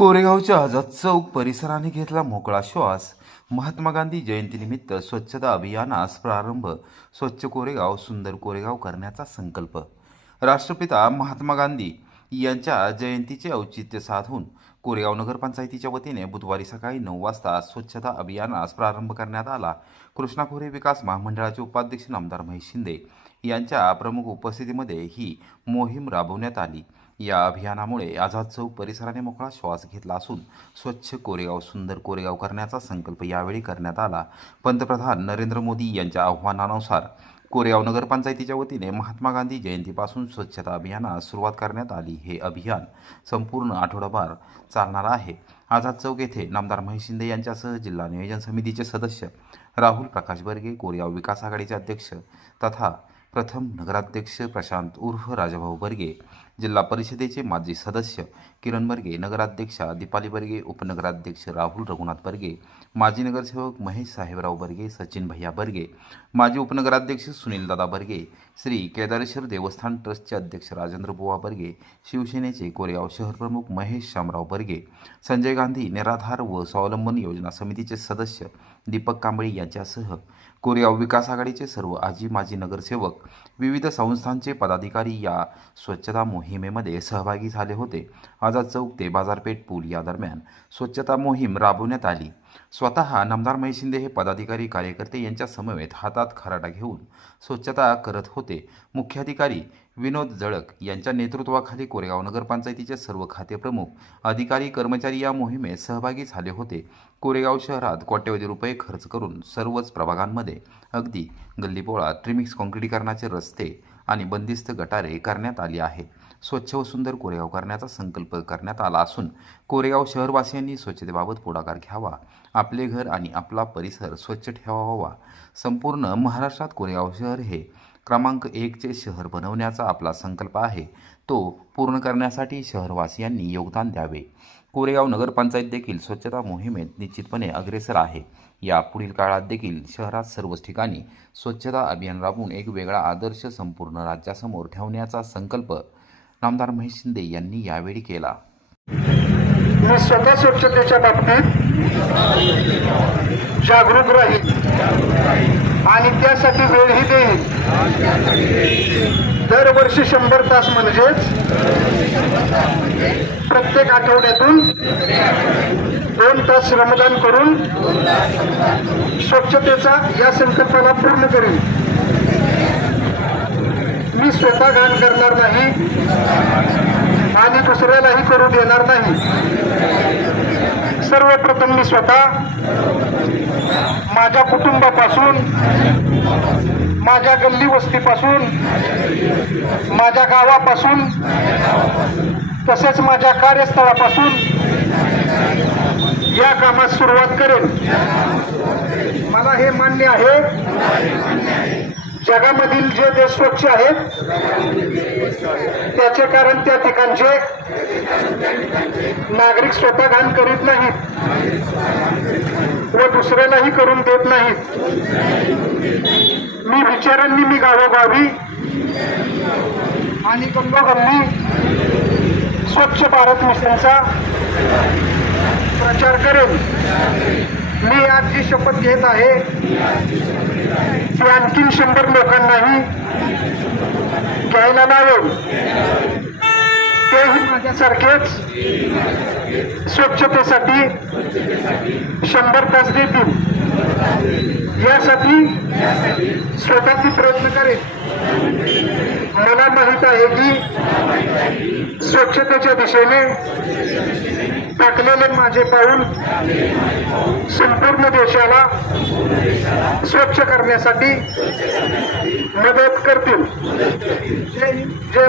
कोरेगावच्या आझाद चौक परिसराने घेतला मोकळा श्वास. महात्मा गांधी जयंतीनिमित्त स्वच्छता अभियानास प्रारंभ स्वच्छ कोरेगाव सुंदर कोरेगाव करण्याचा संकल्प. राष्ट्रपिता महात्मा गांधी यांच्या जयंतीचे औचित्य साधून कोरेगाव नगरपंचायतीच्या वतीने बुधवारी सकाळी नऊ वाजता स्वच्छता अभियानास प्रारंभ करण्यात आला. कृष्णा खोरे विकास महामंडळाचे उपाध्यक्ष नामदार महेश शिंदे यांच्या प्रमुख उपस्थितीमध्ये ही मोहीम राबवण्यात आली. या अभियानामुळे आझाद चौक परिसराने मोकळा श्वास घेतला असून स्वच्छ कोरेगाव सुंदर कोरेगाव करण्याचा संकल्प यावेळी करण्यात आला. पंतप्रधान नरेंद्र मोदी यांच्या आव्हानानुसार कोरेगाव नगरपंचायतीच्या वतीने महात्मा गांधी जयंतीपासून स्वच्छता अभियानास सुरुवात करण्यात आली. हे अभियान संपूर्ण आठवडाभर चालणार आहे. आझाद चौक येथे नामदार महेश शिंदे यांच्यासह जिल्हा नियोजन समितीचे सदस्य राहुल प्रकाश बर्गे कोरेगाव विकास आघाडीचे अध्यक्ष तथा प्रथम नगराध्यक्ष प्रशांत उर्फ राजाभाऊ बर्गे जिल्हा परिषदेचे माजी सदस्य किरण बर्गे नगराध्यक्षा दीपाली बर्गे उपनगराध्यक्ष राहुल रघुनाथ बर्गे माजी नगरसेवक महेश साहेबराव बर्गे सचिन भैया बर्गे माजी उपनगराध्यक्ष सुनीलदादा बर्गे श्री केदारेश्वर देवस्थान ट्रस्टचे अध्यक्ष राजेंद्र बुवा बर्गे शिवसेनेचे कोरेगाव शहर प्रमुख महेश शामराव बर्गे संजय गांधी निराधार व स्वावलंबन योजना समितीचे सदस्य दीपक कांबळे यांच्यासह कोरेगाव विकास आघाडीचे सर्व आजी माजी नगरसेवक विविध संस्थांचे पदाधिकारी या स्वच्छता मोहिमेमध्ये सहभागी झाले होते. आझाद चौक ते बाजारपेठ पूल या दरम्यान स्वच्छता मोहीम राबवण्यात आली. स्वतः नामदार महेश शिंदे हे पदाधिकारी कार्यकर्ते यांच्या समवेत हातात खराटा घेऊन स्वच्छता करत होते. मुख्याधिकारी विनोद जळक यांच्या नेतृत्वाखाली कोरेगाव नगरपंचायतीचे सर्व खातेप्रमुख अधिकारी कर्मचारी या मोहिमेत सहभागी झाले होते. कोरेगाव शहरात कोट्यवधी रुपये खर्च करून सर्वच प्रभागांमध्ये अगदी गल्लीपोळा ट्रिमिक्स काँक्रीटीकरणाचे रस्ते आणि बंदिस्त गटारे करण्यात आली आहे. स्वच्छ व सुंदर कोरेगाव करण्याचा संकल्प करण्यात आला असून कोरेगाव शहरवासियांनी स्वच्छतेबाबत पुढाकार घ्यावा. आपले घर आणि आपला परिसर स्वच्छ ठेवावा संपूर्ण महाराष्ट्रात कोरेगाव शहर हे क्रमांक एकचे शहर बनवण्याचा आपला संकल्प आहे. तो पूर्ण करण्यासाठी शहरवासियांनी योगदान द्यावे. कोरेगाव नगरपंचायत देखील स्वच्छता मोहिमेत निश्चितपणे अग्रेसर आहे. या पुढील काळात देखील शहरात सर्वच ठिकाणी स्वच्छता अभियान राबवून एक वेगळा आदर्श संपूर्ण राज्यासमोर ठेवण्याचा संकल्प नामदार महेश शिंदे यांनी यावेळी केला. मी स्वतः स्वच्छतेच्या बाबतीत जागरूक राहील. आणि त्यासाठी वेळही देईन दरवर्षी शंभर तास म्हणजेच प्रत्येक आठवड्यातून दोन तास श्रमदान करून स्वच्छतेचा या संकल्पाला पूर्ण करेन. मी स्वतः घाण करणार नाही आणि दुसऱ्यालाही करू देणार नाही. सर्वप्रथम मी स्वतः माझ्या कुटुंबापासून माझ्या गल्ली वस्तीपासून माझ्या गावापासून तसेच माझ्या कार्यस्थळापासून या कामास सुरुवात करेन. मला हे मान्य आहे जगामधील जे देश स्वच्छ आहेत त्याचे कारण त्या ठिकाणचे नागरिक स्वतः घाण करीत नाहीत व दुसऱ्यालाही करून देत नाहीत. मी विचारांनी मी गावोगावी आणि गल्लोगल्ली स्वच्छ भारत मिशनचा प्रचार करेन. मी आज जी शपथ घेत आहे ती आणखीन शंभर लोकांनाही घ्यायला लावेल तेही माझ्यासारखेच स्वच्छतेसाठी शंभर तास देतील. यासाठी स्वतःची प्रयत्न करेन. मला माहीत आहे की स्वच्छतेच्या दिशेने टाकलेले माझे पाऊल संपूर्ण देशाला स्वच्छ करण्यासाठी मदत करतील. जय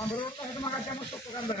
কান্দর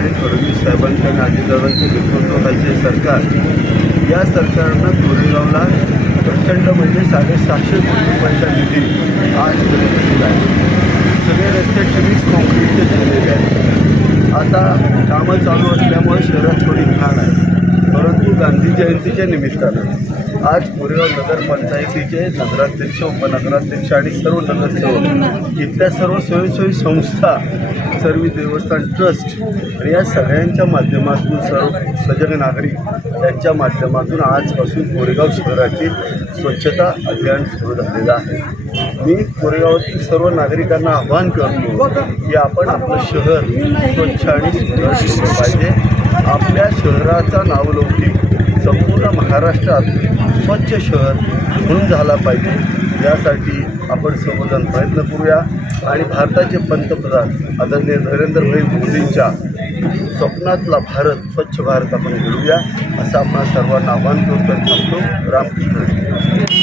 आणि फडणवीस साहेबांच्या आणि अजितदादांच्या नेतृत्वाखालचे सरकार. या सरकारनं कोरेगावला प्रचंड म्हणजे साडेसातशे कोटी रुपयाचा निधी आजपर्यंत दिला आहे. सगळे रस्ते चोवीस कॉन्क्रीटचे झालेले आहेत. आता कामं चालू असल्यामुळे शहरात थोडी घाण आहे. परंतु गांधी जयंतीच्या निमित्तानं आज कोरेगाव नगरपंचायतीचे नगराध्यक्ष उपनगराध्यक्ष आणि सर्व नगरसेवक इथल्या सर्व स्वयंसेवी संस्था सर्व देवस्थान ट्रस्ट आणि या सगळ्यांच्या माध्यमातून सर्व सजग नागरिक यांच्या माध्यमातून आजपासून कोरेगाव शहराची स्वच्छता अभियान सुरू झालेलं आहे. मी कोरेगावातील सर्व नागरिकांना आवाहन करतो की आपण आपलं शहर स्वच्छ आणि सुंदर पाहिजे. आपल्या शहराचा नावलौकिक संपूर्ण महाराष्ट्रात स्वच्छ शहर म्हणून झाला पाहिजे. यासाठी आपण सर्वजण प्रयत्न करूया. आणि भारताचे पंतप्रधान आदरणीय नरेंद्रभाई मोदींच्या स्वप्नातला भारत स्वच्छ भारत आपण घडूया असं आपण सर्वांना आवाहन करून थांबतो. रामकृष्ण.